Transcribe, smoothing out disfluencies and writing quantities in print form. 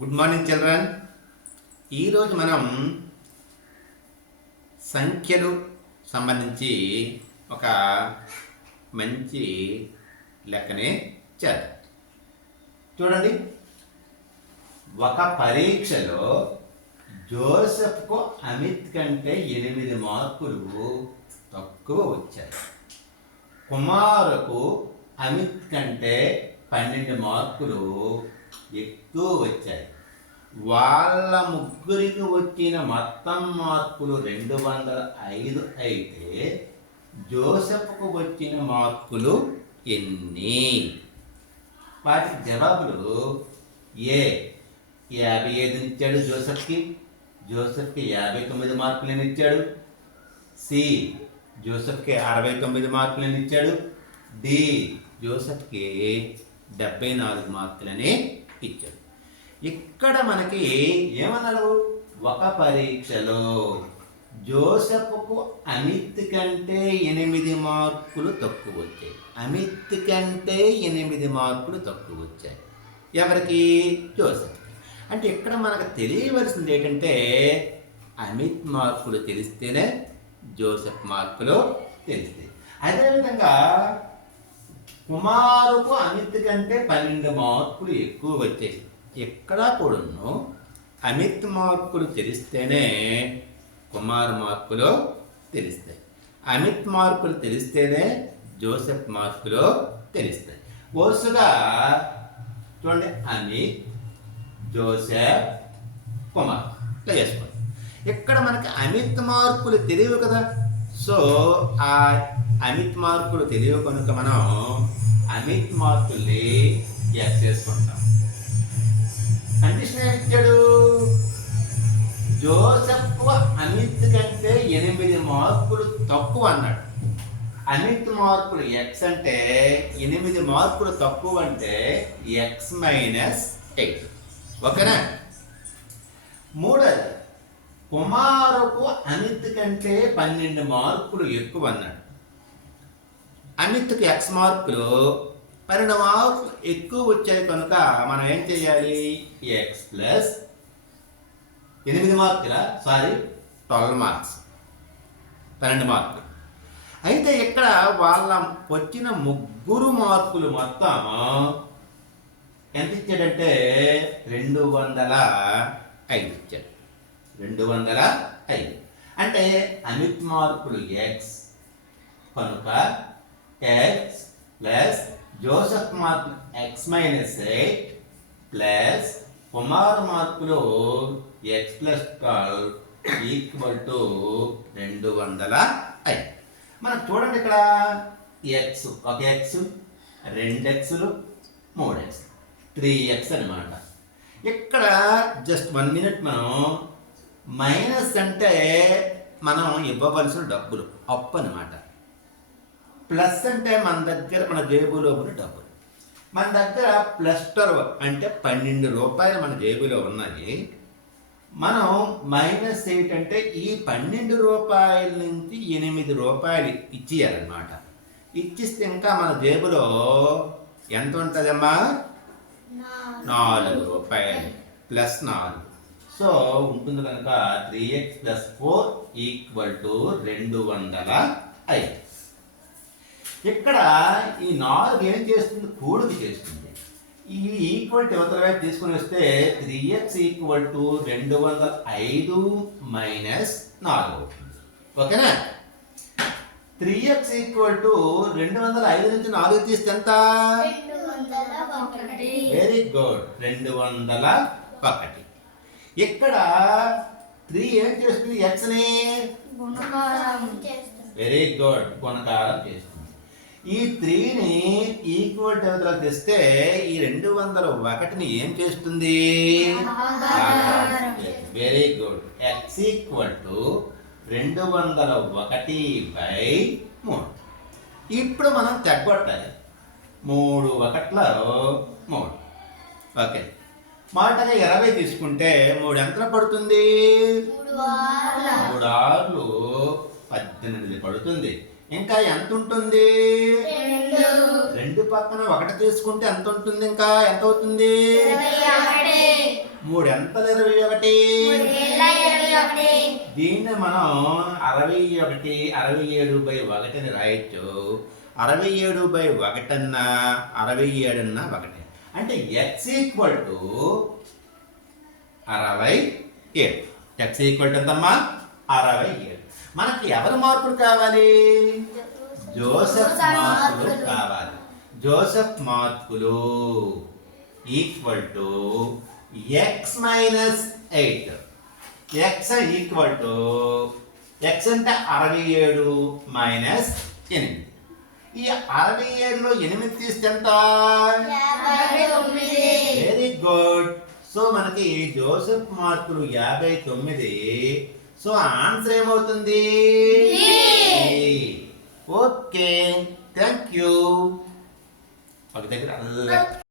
Good morning children. ఈరోజు మనం సంఖ్యలు సంబంధించి ఒక మంచి లెక్కనే చేద్దాం. చూడండి, ఒక పరీక్షలో జోసెఫ్కు అమిత్ కంటే 8 మార్కులు తక్కువ వచ్చాయి. కుమారుకు అమిత్ కంటే 12 మార్కులు ఎక్కువ వచ్చాయి. వాళ్ళ ముగ్గురికి వచ్చిన మొత్తం మార్కులు 205 అయితే జోసెఫ్కు వచ్చిన మార్కులు ఎన్ని? వాటికి జవాబులు: ఏ 55 ఇచ్చాడు జోసెఫ్కి 59 మార్కులను ఇచ్చాడు. సి జోసెఫ్కి 69 మార్కులను ఇచ్చాడు. డి జోసెఫ్కి 74 మార్కులని ఇచ్చాడు. ఇక్కడ మనకి ఏమన్నాడు? ఒక పరీక్షలో జోసెఫ్కు అమిత్ కంటే 8 మార్కులు తక్కువ వచ్చాయి. అమిత్ కంటే 8 మార్కులు తక్కువ వచ్చాయి. ఎవరికి? జోసెఫ్. అంటే ఇక్కడ మనకు తెలియవలసింది ఏంటంటే అమిత్ మార్కులు తెలిస్తేనే జోసెఫ్ మార్కులు తెలిస్తాయి. అదేవిధంగా కుమారుకు అమిత్ కంటే 12 మార్కులు ఎక్కువ వచ్చాయి. ఎక్కడ కూడాను అమిత్ మార్కులు తెలిస్తేనే కుమార్ మార్కులు తెలుస్తాయి. అమిత్ మార్కులు తెలిస్తేనే జోసెఫ్ మార్కులు తెలుస్తాయి. వరుసగా చూడండి, అమిత్, జోసెఫ్, కుమార్ ఇట్లా చేసుకోండి. ఇక్కడ మనకి అమిత్ మార్కులు తెలియవు కదా. సో ఆ అమిత్ మార్కులు తెలియవు కనుక మనం అమిత్ మార్కుల్ని ఎక్స్ చేసుకుంటాం. కండిషన్ ఇచ్చాడు, జోసెఫ్ అమిత్ కంటే 8 మార్కులు తక్కువ అన్నాడు. అమిత్ మార్కులు ఎక్స్ అంటే 8 మార్కులు తక్కువ అంటే ఎక్స్ - 8. ఓకేనా? మూడోది, కుమారుకు అమిత్ కంటే 12 మార్కులు ఎక్కువ అన్నాడు. అమిత్కి ఎక్స్ మార్కులు 12 మార్కులు ఎక్కువ వచ్చాయి కనుక మనం ఏం చేయాలి? ఎక్స్ ప్లస్ 8 మార్కుల 12 మార్క్స్, 12 మార్కులు. అయితే ఇక్కడ వాళ్ళ వచ్చిన ముగ్గురు మార్కులు మొత్తం ఎంత ఇచ్చాడంటే 205 ఇచ్చాడు. 205 అంటే అమిత్ మార్కులు ఎక్స్ కనుక ఎక్స్ ప్లస్ జోసెఫ్ మార్కులు ఎక్స్ - 8 ప్లస్ కుమార్ మార్కులు ఎక్స్ ప్లస్ 12 ఈక్వల్ టు 205. మనం చూడండి, ఇక్కడ ఎక్స్, ఒక ఎక్స్, 2 ఎక్స్లు, 3 ఎక్స్, 3x అనమాట. ఇక్కడ జస్ట్ 1 మినిట్. మనం మైనస్ అంటే మనం ఇవ్వవలసిన డబ్బులు, అప్పు అనమాట. ప్లస్ అంటే మన దగ్గర మన జేబులో ఉన్న డబ్బులు. మన దగ్గర +12 అంటే 12 రూపాయలు మన జేబులో ఉన్నాయి. మనం -8 అంటే ఈ 12 రూపాయల నుంచి 8 రూపాయలు ఇచ్చేయాలన్నమాట. ఇచ్చిస్తే ఇంకా మన జేబులో ఎంత ఉంటుందమ్మా? 4 రూపాయలు ప్లస్ 4. సో ఉంటుంది కనుక 3x + 4 ఈక్వల్ టు 205. ఇక్కడ ఈ 4 ఏం చేస్తుంది? కూడిక చేస్తుంది. ఈ ఈక్వల్ టు అవతల వైపు తీసుకుని వస్తే 3x ఈక్వల్ టు 205 - 4 అవుతుంది. ఓకేనా? 3x ఈక్వల్ టు 205 నుంచి 4 తీస్తే ఎంత? Very good, 201. ఇక్కడ 3 ఏం చేస్తుంది? ఎక్స్ ని వెరీ గుడ్ గుణకారం చేస్తుంది. ఈ 3ని ఈక్వల్ టు అవతల తెస్తే ఈ 201ని ఏం చేస్తుంది? Very good, X equal to 201/3. ఇప్పుడు మనం తెగొట్టాలి. 3 1 3. ఓకే, మాటగా 20 తీసుకుంటే 3 ఎంత పడుతుంది? 3 6 18 పడుతుంది. ఇంకా ఎంత ఉంటుంది? 2 పక్కన 1 తీసుకుంటే ఎంత ఉంటుంది? ఇంకా ఎంత అవుతుంది? 3 ఎంతలు 21 దీన్ని మనం 67/1 అని రాయొచ్చు. 67/1 అన్నా 67 అన్నా ఒకటే. అంటే x equal to 67. x equal to ఎంతమ్మా 67. మనకి ఎవరి మార్కులు కావాలి? జోసెఫ్ మార్కులు కావాలి. జోసెఫ్ మార్కులు equal to x minus 8. x equal to x అంటే 67 మైనస్ 8. ఈ 67లో 8 తీస్తే ఎంత? Very good. సో మనకి జోసెఫ్ మార్కులు 59. సో ఆన్సర్ ఏమవుతుంది? Okay, thank you. ఒక దగ్గర